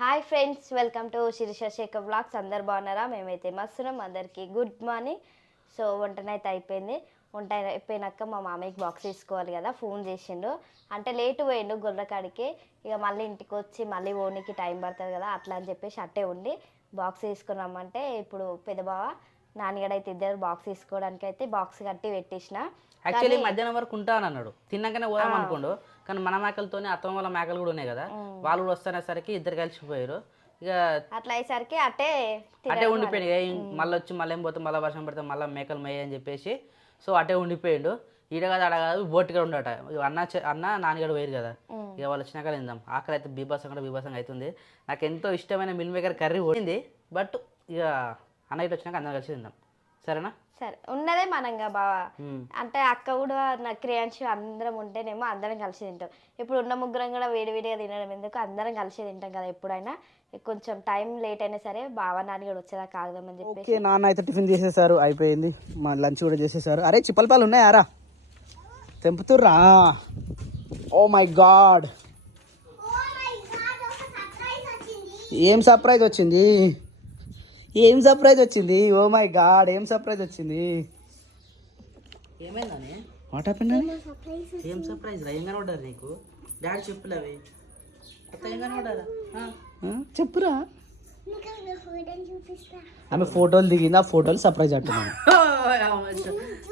Hi friends, welcome to Shirisha Shekhar blogs. అందరు బాగున్నారా? మేమైతే మస్తున్నాం. అందరికీ గుడ్ మార్నింగ్. సో వంటనైతే అయిపోయింది. వంట అయిపోయినాక మా మామయ్యకి బాక్స్ తీసుకోవాలి కదా, ఫోన్ చేసిండు. అంటే లేటు పోయిండు గొర్రెకాడికి. ఇక మళ్ళీ ఇంటికి వచ్చి మళ్ళీ ఓనికి టైం పడుతుంది కదా, అట్లా అని చెప్పేసి అట్టే ఉండి బాక్స్ తీసుకుని రమ్మంటే ఇప్పుడు పెద్ద బావ నాన్నగడైతే ఇద్దరు బాక్స్ తీసుకోవడానికి అయితే బాక్స్ కట్టి పెట్టేసిన. యాక్చువల్లీ మధ్యాహ్నం వరకు ఉంటాను అన్నాడు, తిన్నాకనే పోదాం అనుకోండు. కానీ మన మేకలతోనే అత్తమ్మ వాళ్ళ మేకలు కూడా ఉన్నాయి కదా, వాళ్ళు కూడా వస్తున్నసరికి ఇద్దరు కలిసిపోయారు. ఇక అట్లా అయ్యేసరికి అట్టే ఉండిపోయాడు. మళ్ళీ వచ్చి మళ్ళీ ఏం పోతాం, మళ్ళీ వర్షం పడితే మళ్ళీ మేకలు మేయ అని చెప్పేసి సో అటే ఉండిపోయాడు. ఈడ కాదు అడ కాదు బోట్గా ఉండట. అన్న నాన్నగారు పోయారు కదా, ఇక వాళ్ళు వచ్చినాక తిందాం. ఆకలి అయితే బీభత్సంగా అవుతుంది. నాకు ఎంతో ఇష్టమైన మిల్ మేకర్ కర్రీ పోయింది, బట్ ఇక అన్న ఇటు వచ్చినాక అందరం కలిసి తిందాం, సరేనా? సరే, ఉన్నదే మనంగా బావా. అంటే అక్క కూడా నా క్రియాంశు అందరం ఉంటేనేమో అందరం కలిసి తింటాం. ఇప్పుడు ఉన్న ముగ్గురం కూడా వేడివేడిగా తినడం ఎందుకు, అందరం కలిసి తింటాం కదా ఎప్పుడైనా. కొంచెం టైం లేట్ అయినా సరే బావ నాన్న కూడా వచ్చేదాకా ఆగదామని చెప్పేసి. నాన్న అయితే టిఫిన్ చేసేసారు, అయిపోయింది. మా లంచ్ కూడా చేసేసారు. అరే చిప్పలపాలు ఉన్నాయారా? తెంపుతుర్రా? ఓ మై గాడ్, ఏం సర్ప్రైజ్ వచ్చింది? ఏం సర్ప్రైజ్ వచ్చింది? ఓ మై గాడ్, ఏం సర్ప్రైజ్ వచ్చింది? ఏమైందని? What happened? ఏం సర్ప్రైజ్ రా? ఏం కనబడ్డారు నీకు? డాడీ చెప్పులు అవి ఏం కనబడ్డారా? చెప్పురా. ఆమె ఫోటోలు దిగింది, ఆ ఫోటోలు సర్ప్రైజ్ అంటున్నాను.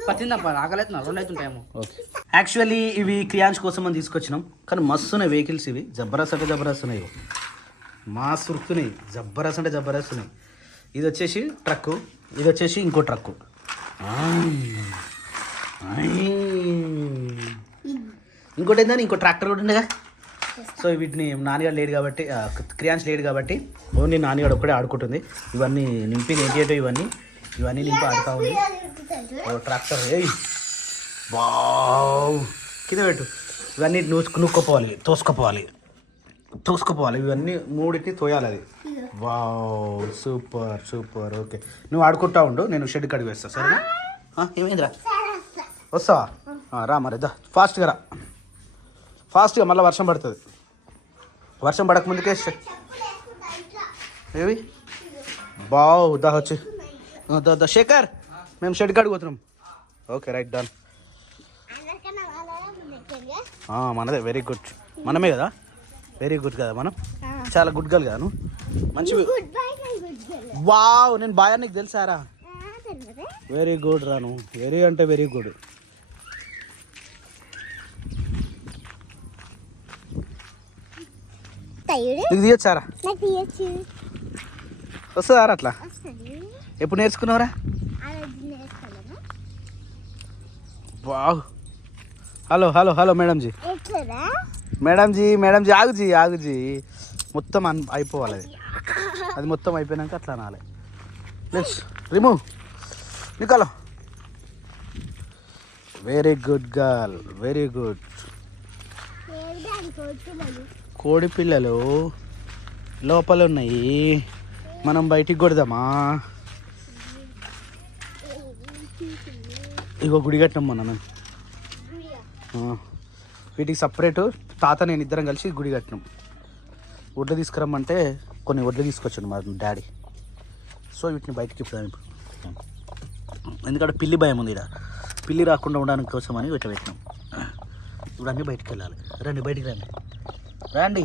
పచ్చిందప్ప, ఆకలేదు, 2 అవుతుంటాయేమో. ఓకే, యాక్చువల్లీ ఇవి క్రియాంశ్ కోసం మనం తీసుకొచ్చినాం, కానీ మస్తు ఉన్నాయి వెహికల్స్. ఇవి జబర్దస్త్ అంటే జబర్దస్త్ ఉన్నాయి, మా సురుకుతున్నాయి, జబర్దస్త్ అంటే జబర్దస్త్ ఉన్నాయి. ఇది వచ్చేసి ట్రక్కు, ఇది వచ్చేసి ఇంకో ట్రక్కు. ఇంకోటి ఏంటంటే ఇంకో ట్రాక్టర్ కూడా ఉండగా. సో వీటిని నాన్నగారు లేడు కాబట్టి, క్రియాంశ్ లేడు కాబట్టి ఓన్లీ నాన్నగారు ఒక్కడే ఆడుకుంటుంది. ఇవన్నీ నింపి ఏంటి ఇవన్నీ నింపి ఆడుతూ ఉంది. ట్రాక్టర్ బావ్ కింద పెట్టు. ఇవన్నీ నుక్కోపోవాలి, తోసుకుపోవాలి. ఇవన్నీ మూడింటిని తోయాలి. అది వావ్, సూపర్ సూపర్. ఓకే, నువ్వు ఆడుకుంటా ఉండు, నేను షెడ్ కడిగి వేస్తా, సరేనా? ఏమైందిరా, వస్తావా? రా మరి, ఫాస్ట్గా రా, ఫాస్ట్గా. మళ్ళీ వర్షం పడుతుంది. వర్షం పడకముందుకే ఏవి బావ్ దా వచ్చి శేఖర్, మేము షెడ్ కడిగిపోతున్నాం. Okay, right, done. మనదే, వెరీ గుడ్. మనమే కదా, వెరీ గుడ్ కదా, మనం చాలా గుడ్ గర్ల్ కదా నువ్వు, మంచి. వావ్, నేను బాగా, నీకు తెలుసారా? వెరీ గుడ్ రా నువ్వు, వెరీ అంటే వెరీ గుడ్. నీకు తీయొచ్చారా? వస్తుందారా అట్లా? ఎప్పుడు నేర్చుకున్నావురా? Wow, hello hello hello madam ji, ఆగుజీ మొత్తం అయిపోవాలి. అది మొత్తం అయిపోయినాక అట్లా అనాలి. లెట్స్ రిమూవ్, నికాలో. Very good girl, very good. కోడి పిల్లలు లోపల ఉన్నాయి, మనం బయటికి కొడదామా? ఇగో గుడి కట్టినాం మనం. వీటికి సపరేటు తాత నేను ఇద్దరం కలిసి గుడి కట్టినాం. వడ్లు తీసుకురమ్మంటే కొన్ని వడ్లు తీసుకొచ్చాను మా డాడీ. సో వీటిని బయటికి ఇప్పుదాం ఇప్పుడు, ఎందుకంటే పిల్లి భయం ఉంది. ఇక్కడ పిల్లి రాకుండా ఉండడానికి కోసం అని ఇట్లా పెట్టినాం. ఇప్పుడు అన్నీ బయటికి వెళ్ళాలి. రండి, బయటికి రండి.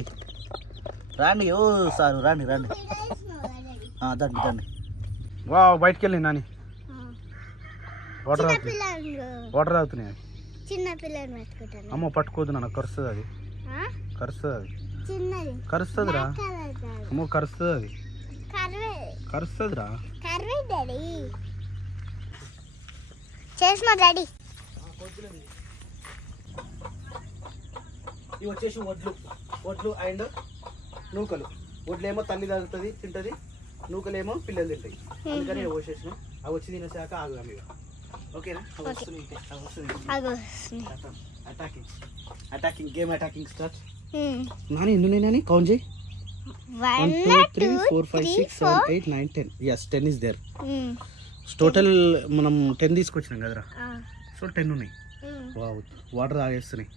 ఓ సారు, రండి. దండి. వా, బయటికి వెళ్ళి నాని. వాటర్ తాగుతున్నాయి. అమ్మ పట్టుకోదు నాన్న, కరుస్తుంది అది. కరుస్తుందిరా అమ్మ, కరుస్తుందిరా. ఇవి వచ్చేసి వడ్లు అండ్ నూకలు. వడ్లేమో తల్లి తాగుతుంది, తింటుంది. నూకలేమో పిల్లలు తింటాయి. అందుకని పోసేసినాం. అవి వచ్చి తినేసాక ఆగుదాం ఇక, ఓకేనా? Attacking game, attacking start. Nani ఎన్ని ఉన్నాయి నాని? కౌంట్ చేయి. 1 2 3 4 5 6 7 8 9 10. yes, 10 is there. టోటల్ మనం 10 తీసుకొచ్చినాం కదరా, సో 10 ఉన్నాయి. వాటర్ తాగేస్తున్నాయి.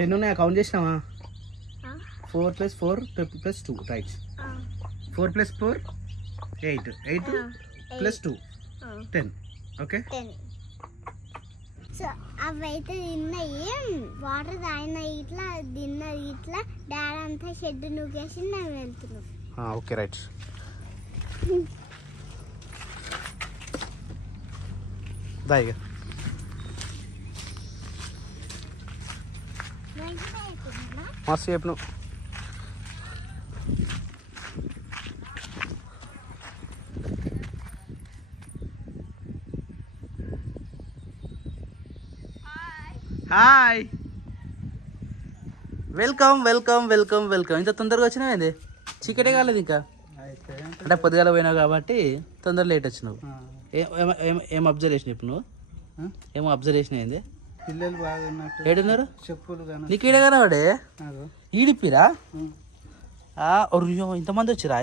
10 ఉన్నాయా? కౌంట్ చేసినావా? 4 + 4 + 2 రైట్. 4 + 4 8. 8 + 2 10. ఓకే. సో అవైతే తిన్నాయి, వాటర్ తాగినాయి, ఇట్లా తిన్నది, ఇట్లా డాడీ అంతా షెడ్ నూకేసి నేను వెళ్తున్నాం. Okay right. దాయిగా మస్తు చెప్పు. Hi, welcome welcome welcome welcome. ఇంత తొందరగా వచ్చినావు, చీకటే కాలేదు ఇంకా. అంటే పొద్దుగాల పోయినావు కాబట్టి తొందర లేట్ వచ్చినావు. ఏం అబ్జర్వ్ చేసినావు ఇప్పుడు నువ్వు? ఏమో అబ్జర్వ్ చేసినావు ఏంది? పిల్లలు బాగున్నట్టు ఏడున్నారు చెప్పులు కానీ నీకు ఈడే కనవాడే ఈడిపిరా? ఇంతమంది వచ్చిరా?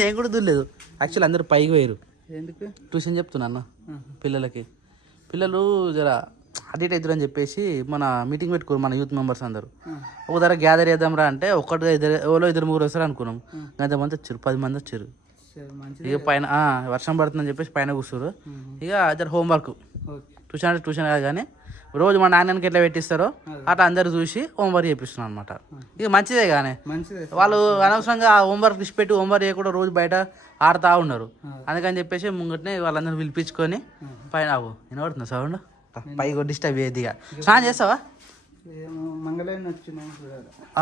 నేను కూడా దూరలేదు యాక్చువల్లీ. అందరూ పైకి పోయారు. ఎందుకు? ట్యూషన్ చెప్తున్నా అన్న పిల్లలకి. పిల్లలు జర అటు ఇటు ఇద్దరు అని చెప్పేసి మన మీటింగ్ పెట్టుకోరు మన యూత్ మెంబర్స్ అందరూ. ఒక ధర గ్యాదర్ చేద్దాం రా అంటే ఒకటి ఇద్దరు ముగ్గురు వస్తారు అనుకున్నాం. అంతమంది వచ్చారు, 10 మంది వచ్చారు. ఇక పైన వర్షం పడుతుందని చెప్పేసి పైన కూర్చోరు. ఇక ఇద్దరు హోంవర్క్, ట్యూషన్ అంటే ట్యూషన్ కాదు కానీ రోజు మా నాన్నకి ఎట్లా పెట్టిస్తారో అట్లా అందరు చూసి హోంవర్క్ చేపిస్తున్నాను అనమాట. ఇక మంచిదే కానీ వాళ్ళు అనవసరంగా ఆ హోంవర్క్ ఇచ్చి పెట్టి హోంవర్క్ చేయకుండా రోజు బయట ఆడుతూ ఉన్నారు. అందుకని చెప్పేసి ముంగట్నే వాళ్ళందరూ పిలిపించుకొని పైన వినబడుతున్నా సౌండ్ పైకి డిస్టర్బ్ అయ్యేదిగా. స్నానం చేస్తావా?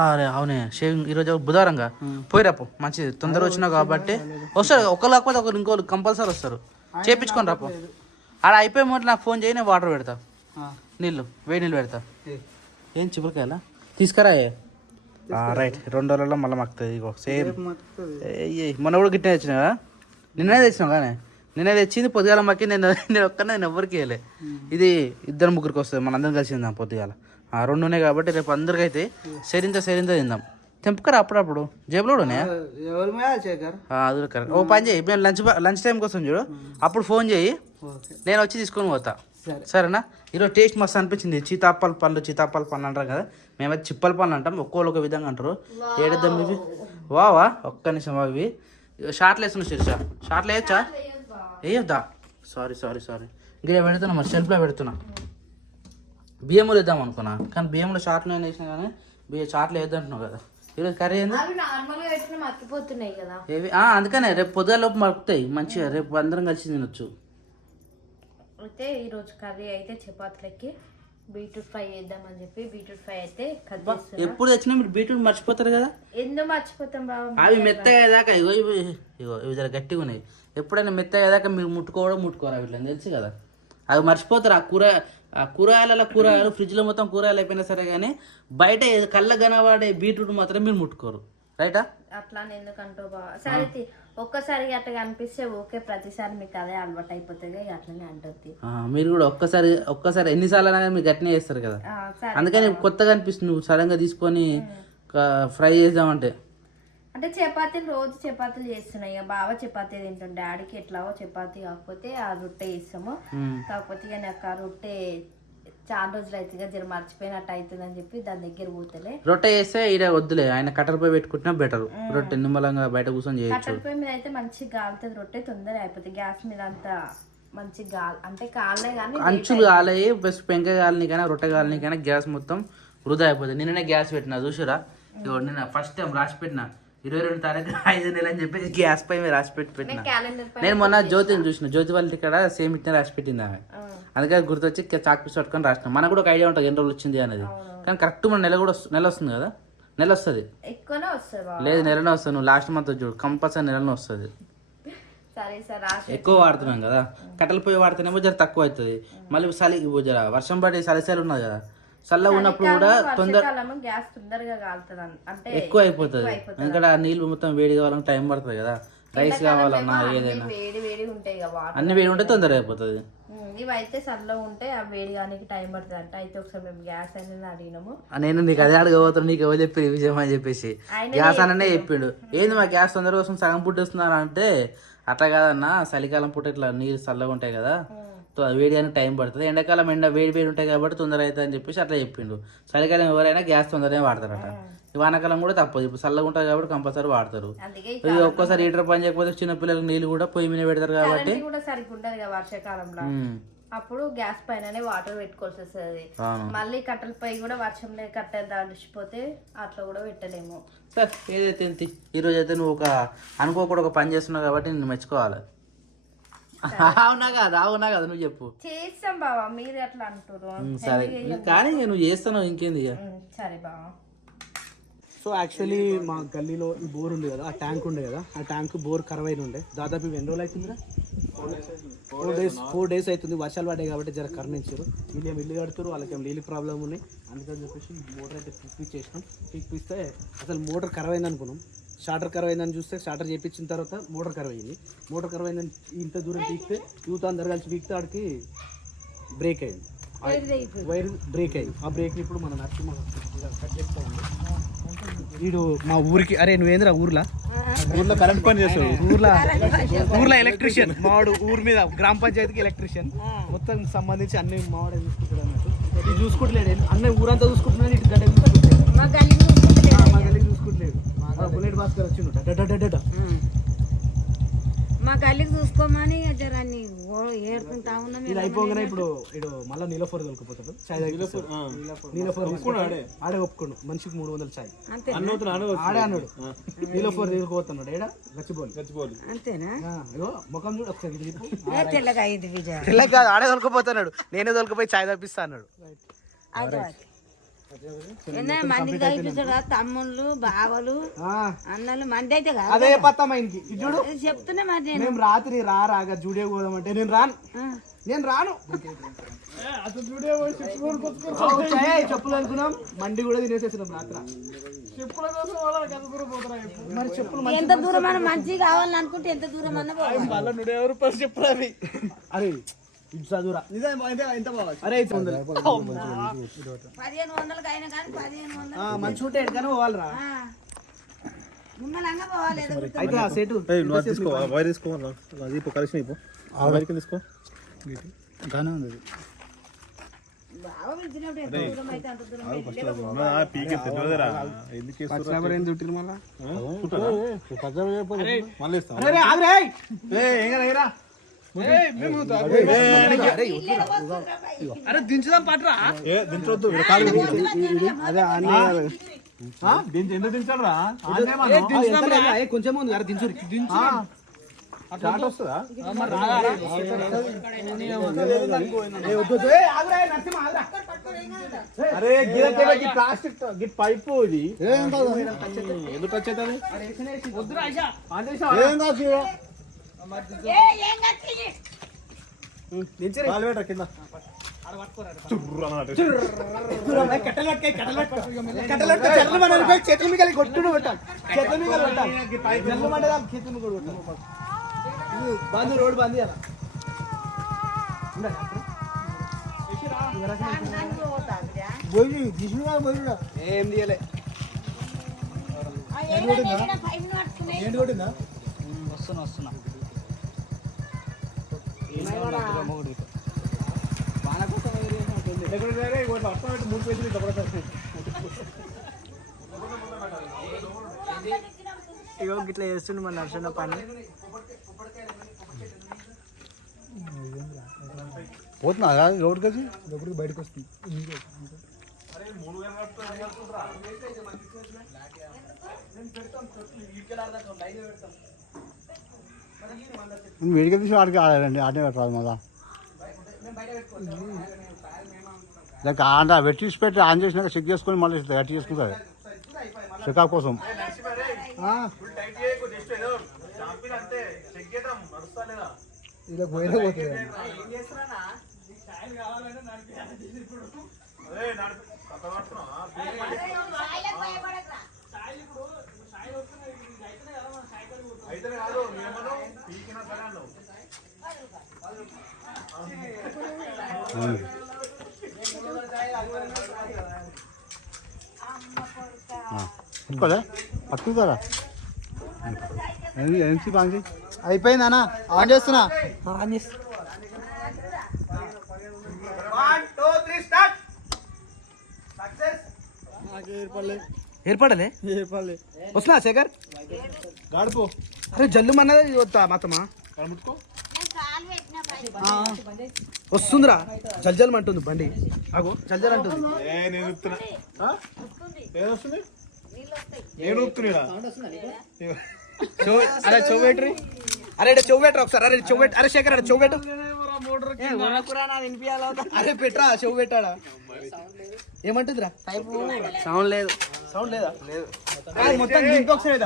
అరే అవునే, షేవింగ్ ఈరోజు బుధవారంగా పోయిరాపు. మంచిది, తొందరగా వచ్చినావు కాబట్టి వస్తారు. ఒకరు కాకపోతే ఒకరు ఇంకోరు కంపల్సరీ వస్తారు. చేపించుకొని రాపు. ఆడ అయిపోయే ముందు నాకు ఫోన్ చేయి, నేను వాటర్ పెడతా, నీళ్ళు వేడి నీళ్ళు పెడతా. ఏం చిప్పలకాయలా తీసుకురా? రైట్, 2 రోజుల్లో మళ్ళీ మక్కుతుంది. ఇగో సేమ్ మొన్న కూడా గిట్టే తెచ్చినావా? నిన్నే తెచ్చినావు కానీ నిన్నే తెచ్చింది పొద్దుగాల మక్కి. నేను ఒక్కనే, నేను ఎవరికి వేయలే. ఇది 2-3కి వస్తుంది, మన అందరం కలిసి తిందాం పొద్దుగాల. 2 ఉన్నాయి కాబట్టి రేపు అందరికి అయితే సరింత తిందాం. తెంపుకరా అప్పుడప్పుడు జేబులో ఉన్నాయా? అది కరెక్ట్. ఓ పని చేయి, మేము లంచ్ టైంకి వస్తాం చూడు, అప్పుడు ఫోన్ చేయి, నేను వచ్చి తీసుకొని పోతా. సరేనా? ఈరోజు టేస్ట్ మస్తు అనిపించింది. సీతాఫల పండ్లు అంటారు కదా, మేమైతే చిప్పల పండ్లు అంటాం, ఒక్కోళ్ళు ఒక విధంగా అంటారు. ఏడేద్దాం ఇవి? వావా, ఒక్క నిమిషం. అవి షార్ట్లు వేస్తున్నావు శిరీష? షార్ట్లు వేయచ్చా? వేయొద్దా? సారీ ఇంకా పెడుతున్నా, మరి షెల్ఫ్లో పెడుతున్నా. బియ్యంలో వేద్దాం అనుకున్నా కానీ బియ్యంలో షార్ట్లు నేను వేసినా కానీ షార్ట్లు వేద్దంటున్నావు కదా. ఈరోజు కర్రీ ఏంది? ఏవి? అందుకనే రేపు పొద్దుగాల లోపు మరుపుతాయి మంచిగా, రేపు అందరం కలిసి తినొచ్చు. అయితే ఈరోజు కర్రీ అయితే చపాతీలకి బీట్రూట్ ఫ్రై చేద్దామని చెప్పి బీట్రూట్ ఫ్రై అయితే ఎప్పుడు తెచ్చినా మీరు బీట్రూట్ మర్చిపోతారు కదా. ఎందుకు మర్చిపోతాం బాబు? అవి మెత్తగా అయ్యేదాకా ఇవి జర గట్టిగా ఉన్నాయి. ఎప్పుడైనా మెత్తగా అయ్యేదాకా మీరు ముట్టుకోరా వీటిని తెలుసు కదా. అవి మర్చిపోతారు. కూరగాయలు ఫ్రిడ్జ్లో మొత్తం కూరగాయలు అయిపోయినా సరే కానీ బయట కళ్ళ కనవాడే బీట్రూట్ మాత్రం మీరు ముట్టుకోరు. రైటా? అట్లా ఎందుకంటూ బాగా సరే ఒక్కసారి అట్లా కనిపిస్తే ఓకే, ప్రతిసారి మీకు అదే అలవాటు అయిపోతుంది, అట్లనే అంటుంది. మీరు కూడా ఒక్కసారి ఎన్నిసార్లు అయినా మీరు గట్టినే చేస్తారు కదా, అందుకని కొత్తగా అనిపిస్తుంది. నువ్వు సడన్గా తీసుకొని ఫ్రై చేద్దామంటే అంటే రోజు చపాతీలు చేస్తున్నాయి. ఇక బాగా చపాతీ తింటాం, డాడీకి ఎట్లాగో చపాతీ కాకపోతే ఆ రొట్టె చేస్తాము. కాకపోతే ఇక నాకు ఆ రొట్టె చాలా రోజులు అయితే జర మర్చిపోయినట్టు అవుతుంది అని చెప్పి దాని దగ్గర పోతలే. రొట్టె చేస్తే ఈడ వద్దులే, ఆయన కట్టెల పొయ్యి పెట్టుకుంటున్నా బెటర్. రొట్టె నిమ్మలంగా బయట కూర్చొని చేయొచ్చు. కట్టెల పొయ్యి మీద అయితే మంచిగా కాలుతుంది రొట్టె, తొందరగా అయిపోతుంది. గ్యాస్ మీద అంతా మంచిగా అంటే కాలే కానీ అంచులు కాలే, ప్లస్ పెంక కాలని కానీ రొట్టె కాలని కానీ గ్యాస్ మొత్తం వృధా అయిపోతుంది. నిన్ననే గ్యాస్ పెట్టినా చూసారా? నిన్న ఫస్ట్ టైం రాసి పెట్టిన 22 తారీఖు 5 నెలలు అని చెప్పేసి గ్యాస్ పై రాసి పెట్టిన. నేను మొన్న జ్యోతిని చూసిన, జ్యోతి వాళ్ళ ఇక్కడ సేమ్ ఇట్నే రాసి పెట్టింది ఆమె. అందుకని గుర్తొచ్చి చాక్ పీస్ పట్టుకొని రాసిన. మనకు కూడా ఒక ఐడియా ఉంటుంది ఎన్ని రోజులు వచ్చింది అనేది. కానీ కరెక్ట్ మన నెల వస్తుంది కదా. నెల వస్తుంది, లేదు నెలనే వస్తుంది. నువ్వు లాస్ట్ మంత్ చూడు, కంపల్సరీ నెలనే వస్తుంది. ఎక్కువ వాడుతున్నాం కదా, కట్టెల పొయ్యి వాడితేనేమో జర తక్కువ అవుతుంది. మళ్ళీ చలి జర వర్షం పడి చలి ఉన్నది కదా, చల్లగా ఉన్నప్పుడు కూడా ఎక్కువ అయిపోతుంది. ఎందుకంటే ఆ నీళ్ళు మొత్తం వేడి కావాలని టైం పడుతుంది కదా. రైస్ కావాలన్నా ఏదైనా అన్ని వేడి ఉంటే తొందరగా అయిపోతుంది. ఇవైతే చల్లగా ఉంటే ఆ వేడి కానీ టైం పడుతుంది అంట. అయితే ఒకసారి మేము గ్యాస్ అనేది అడిగినాము. నేను నీకు అదే అడగబోతున్నా, నీకు ఎవరు చెప్పి విజయం అని చెప్పేసి గ్యాస్ అనే చెప్పిండు. ఏంది మా గ్యాస్ తొందరగా వస్తుంది, సగం పుట్టి వస్తున్నారు అంటే అట్లా కాదన్నా, చలికాలం పుట్ట ఇట్లా నీళ్ళు చల్లగా ఉంటాయి కదా, వేడి అని టైం పడుతుంది. ఎండాకాలం వేడి ఉంటాయి కాబట్టి తొందర అవుతుంది అని చెప్పేసి అట్లా చెప్పిండు. చలికాలం ఎవరైనా గ్యాస్ తొందరనే వాడతారట. వానాకాలం కూడా తప్పదు, ఇప్పుడు చల్లగా ఉంటుంది కాబట్టి కంపల్సరీ వాడతారు. ఇది ఒక్కోసారి హీటర్ పని చేయకపోతే చిన్నపిల్లలకు నీళ్ళు కూడా పొయ్యి మీద పెడతారు కాబట్టి కూడా సరిగ్గా ఉండదు కదా వర్షాకాలంలో, అప్పుడు గ్యాస్ పైననే వాటర్ పెట్టుకోవాల్సి వస్తుంది. మళ్ళీ కట్టెల పై కూడా వర్షంలో కట్టెలు తడిచిపోతే అట్లా కూడా పెట్టలేము. సార్ ఏదైతే ఈరోజు అయితే నువ్వు అనుకోకుండా ఒక పని చేస్తున్నావు కాబట్టి నేను మెచ్చుకోవాలి. అవునా కదా నువ్వు చెప్పు. చేస్తాం బావా, మీరు అట్లా అంటారు. సరే కానీ నువ్వు చేస్తున్నావు ఇంకేంది. సరే బావా. సో యాక్చువల్లీ మా గల్లీలో ఈ బోర్ ఉంది కదా, ఆ ట్యాంక్ ఉండే కదా, ఆ ట్యాంక్ బోర్ ఖరాబ్ అయిన ఉండే. దాదాపు ఇవి ఎన్ని రోజులు అవుతుందిరా? 4 days అవుతుంది. వర్షాలు పడ్డాయి కాబట్టి జర కరుణించారు. వీళ్ళేం ఇల్లు కడుతారు, వాళ్ళకేం నీళ్ళు ప్రాబ్లం ఉన్నాయి. అందుకని చెప్పేసి మోటార్ అయితే పిక్కిచ్చేసినాం. పిక్కిస్తే అసలు మోటార్ ఖరాబ్ అయింది అనుకున్నాం. స్టార్టర్ ఖరాబ్ అయిందని చూస్తే స్టార్టర్ చేయించిన తర్వాత మోటార్ ఖరాబ్ అయింది. మోటార్ ఖరాబ్ అయిందని ఇంత దూరం పీకితే యూత్ అందరు కలిసి పీకితే ఆడికి బ్రేక్ అయింది, వైర్ బ్రేక్ అయింది. ఆ బ్రేక్ని ఇప్పుడు మన నర్సింహ కట్ చేస్తూ ఉంది. వీడు మా ఊరికి, అరే నువ్వేంద్రా ఊర్లో కరెంట్ పని చేస్తావు, ఊర్లో ఎలక్ట్రీషియన్ మావాడు, ఊరి మీద గ్రామ పంచాయతీకి ఎలక్ట్రీషియన్, మొత్తం సంబంధించి అన్ని మావాడే చూసుకుంటాడు అన్నట్టు. ఇది చూసుకుంటలేడు, అన్న ఊరంతా చూసుకుంటున్నాడు, ఇటు గడ్డ మా గల్లీ చూసుకుంటలేడు. బుల్లెట్ భాస్కర్ వచ్చిండు మా గల్లీకి చూసుకోమని జరాన్ని ఏడుకుంటా ఉన్నాం. ఇది అయిపోగానే ఇప్పుడు ఇడు మళ్ళీ నీలఫోర్ దొరికిపోతాడు. చాయ్ నీలఫోర్ ఆడే ఒప్పుకోండు. మనిషికి 300 చాయ్ ఆడే అన్నాడు. నీలఫోర్ తీసుకుపోతున్నాడు. ఏడా గచ్చిపోలి అంతేనా? ముఖం చూడు ఒకసారి. తెల్లగా అయింది విజయ. తెల్లగా ఆడే దొరికిపోతున్నాడు. నేనే దొరికిపోయి చాయ్ తప్పిస్తా అన్నాడు. మందికి తగ్గిస్తాడు కదా, తమ్ముళ్ళు బావలు అన్నలు మంది అయితే కాదు. అదే పత్తమ్మ ఇంటికి చూడు చెప్తున్నా మరి. మేము రాత్రి రాగా జూడియో పోదామంటే నేను రాను చెప్పులు అనుకున్నాం, మండి కూడా తినేసేసినాం రాత్రి. మరి చెప్పులు ఎంత దూరం అన్న మంచి కావాలని అనుకుంటే ఎంత దూరం అన్న చెప్పులు అవి. అరే చదువురా అరే 1500 అయినా కానీ 1500 మంచి ఉంటే ఎక్కడికైనా పోవాలరా. మిమ్మల్ని పోవాలి. అయితే ఆ సెట్ గానే ఉంది. బాగా పిలిచినప్పుడు ఎంత దూరం అయితే అంత దూరం అరే దించుదాం పట్రా. దించొద్దు, ఎందుకు దించాడు రా? కొంచెం ఉంది కదా, దించు వస్తుందా? అరే ప్లాస్టిక్ పైపు ఇది ఎందుకు వచ్చేది? కింద చెట్ల మీద కొట్టుడు పెట్టాలి. చెట్ల మీద బంద్ రోడ్ బంద్ ఏం తీయలే. ఏంటి కొట్టిందా? వస్తున్నా ఇగో గిట్లా చేస్తుండే మన నర్సన్న పని. పోతున్నా రోడ్కి వచ్చి లోపలికి బయటకు వస్తుంది. వేడిగా తీసి ఆడికి ఆడాలండి, ఆడే పెట్టాలి మళ్ళా. లేక ఆడ వెట్టి పెట్టి ఆన్ చేసినాక చెక్ చేసుకొని మళ్ళీ గట్టి చేసుకుంటుంది చెకప్ కోసం. ఇలా పోయినా పోతుంది. పట్టుకుంటారా? అయిపోయిందన్నా, ఆన్ చేస్తున్నా. ఏర్పడలే వస్తున్నా శేఖర్ గాడిపో అరే జల్లు మన్నది వస్తా మాతమా వస్తుందిరా జల్ అంటుంది బండి అగో జల్ అంటుంది అరే చెవ్వేట్రీ అరే చెవ్వేట్రా ఒకసారి అరే చెవ్వేట్ అరే శేఖర్ అరే చెవ్వేటు అరే పెట్రా చెవు పెట్టాడా ఏమంటుందిరా సౌండ్ లేదు సౌండ్ లేదా మొత్తం దింపి ఒకసారి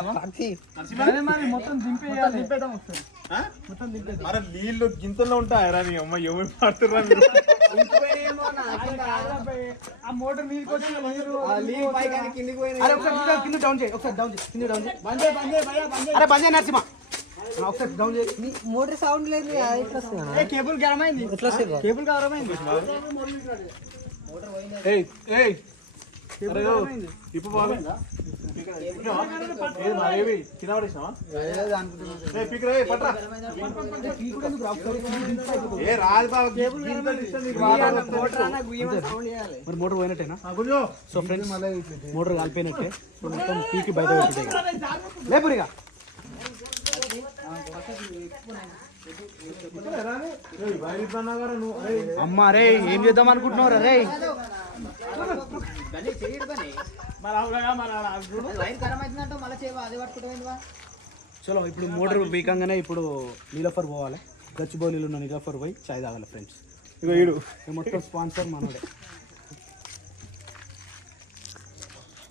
మొత్తం దింపేద్దాం ఒకసారి అరే నీళ్ళు గింతల్లో ఉంటాయరా నీ అమ్మ ఎవరు పడుతున్నారు ఆ మోటార్ నీళ్ళకి వచ్చి అరే ఒకసారి కింద డౌన్ చేయి ఒకసారి డౌన్ చేయి కింద డౌన్ చేయి అరే బంద్ చేయి నరసింహ ఒకసారి డౌన్ చేయి మోటార్ సౌండ్ లేదు కేబుల్ గరం అయింది కేబుల్ గరం అయింది ఇప్పుడు బాగా మరి మోటార్ పోయినట్టేనా సో ఫ్రెండ్స్ మోటార్ కాలిపోయినట్టే సో మొత్తం పీకి బయట పెట్టే లేపురిగా అమ్మా రే ఏం చేద్దాం అనుకుంటున్నావు రే చలో ఇప్పుడు మోటార్ బీకంగానే ఇప్పుడు నీలఫర్ పోవాలి గచ్చిబౌలిలో ఉన్న నీలఫర్ పోయి చాయ్ తాగాలి ఫ్రెండ్స్ ఇగో ఈడు మొత్తం స్పాన్సర్ మనోడే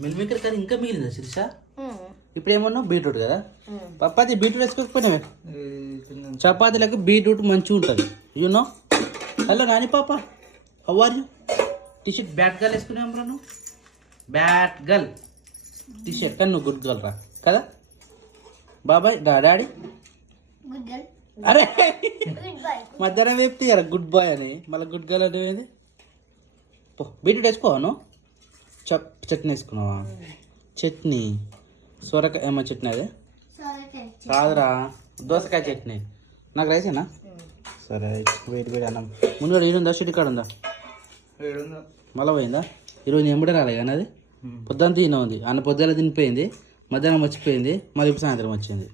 మిల్మికర్ కానీ ఇంకా మిగిలిందా శిరీష ఇప్పుడు ఏమన్నావు బీట్రూట్ కదా పప్పాది బీట్రూట్ వేసుకోకపోయినావే చపాతీలకు బీట్రూట్ మంచిగా ఉంటుంది యూనో హలో నాని పాప how are you T-shirt bat girl వేసుకునేవరా నువ్వు బ్యాట్ గర్ల్ టీషర్ట్ కానీ నువ్వు గుడ్ గర్ల్ రా కదా బాబాయ్ డాడీ అరే మధ్యాహ్నం వేపుతాయి కదా గుడ్ బాయ్ అని మళ్ళీ గుడ్ గర్ల్ అంటే పో బీట్రూట్ వేసుకోవా నువ్వు చట్నీ వేసుకున్నావా చట్నీ సొరకాయ ఏమో చట్నీ అదే కాదురా దోసకాయ చట్నీ నాకు రైసేనా సరే వేడి వేడి అన్నం ముందు ఈడుందా షిటి కాడ ఉందా మళ్ళీ పోయిందా ఈరోజు ఎంబడే రాలే కానీ అది పొద్దున్న తిన ఉంది అన్న పొద్దున తినిపోయింది మధ్యాహ్నం వచ్చిపోయింది మళ్ళీ ఇప్పుడు సాయంత్రం వచ్చింది